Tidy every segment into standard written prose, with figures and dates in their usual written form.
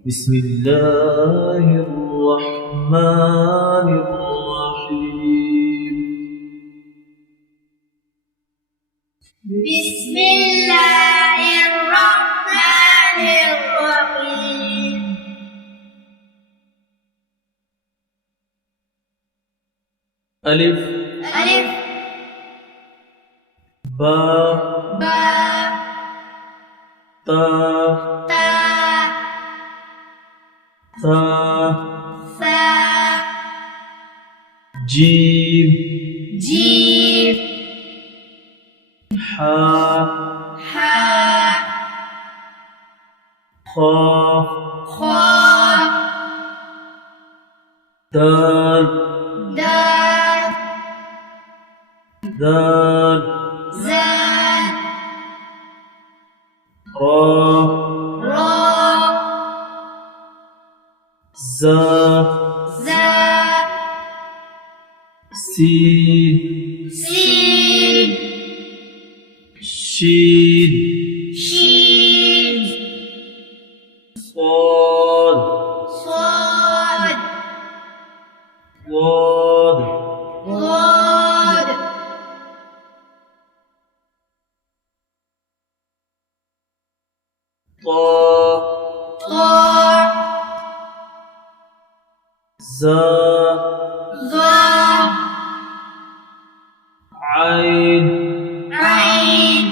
بسم الله الرحمن الرحيم. بسم الله الرحمن الرحيم. ألف ألف با با تا تا ثا ثا جيم جيم حا حا خا خا دال دال ذال زال را را زا زا سين سين شين شين صاد صاد ضاد ضاد طا طا زا ظا عين عين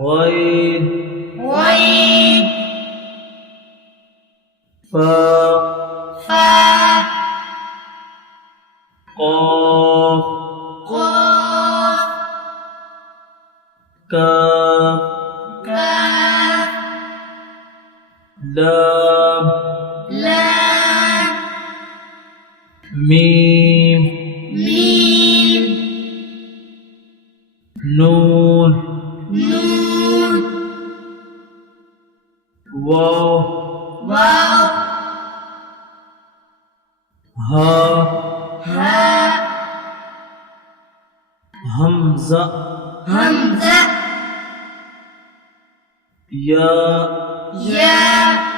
غين غين فا فا قاف قاف كاف كاف لام لام ميم ميم نون نون واو واو ها ها همزة همزة يا يا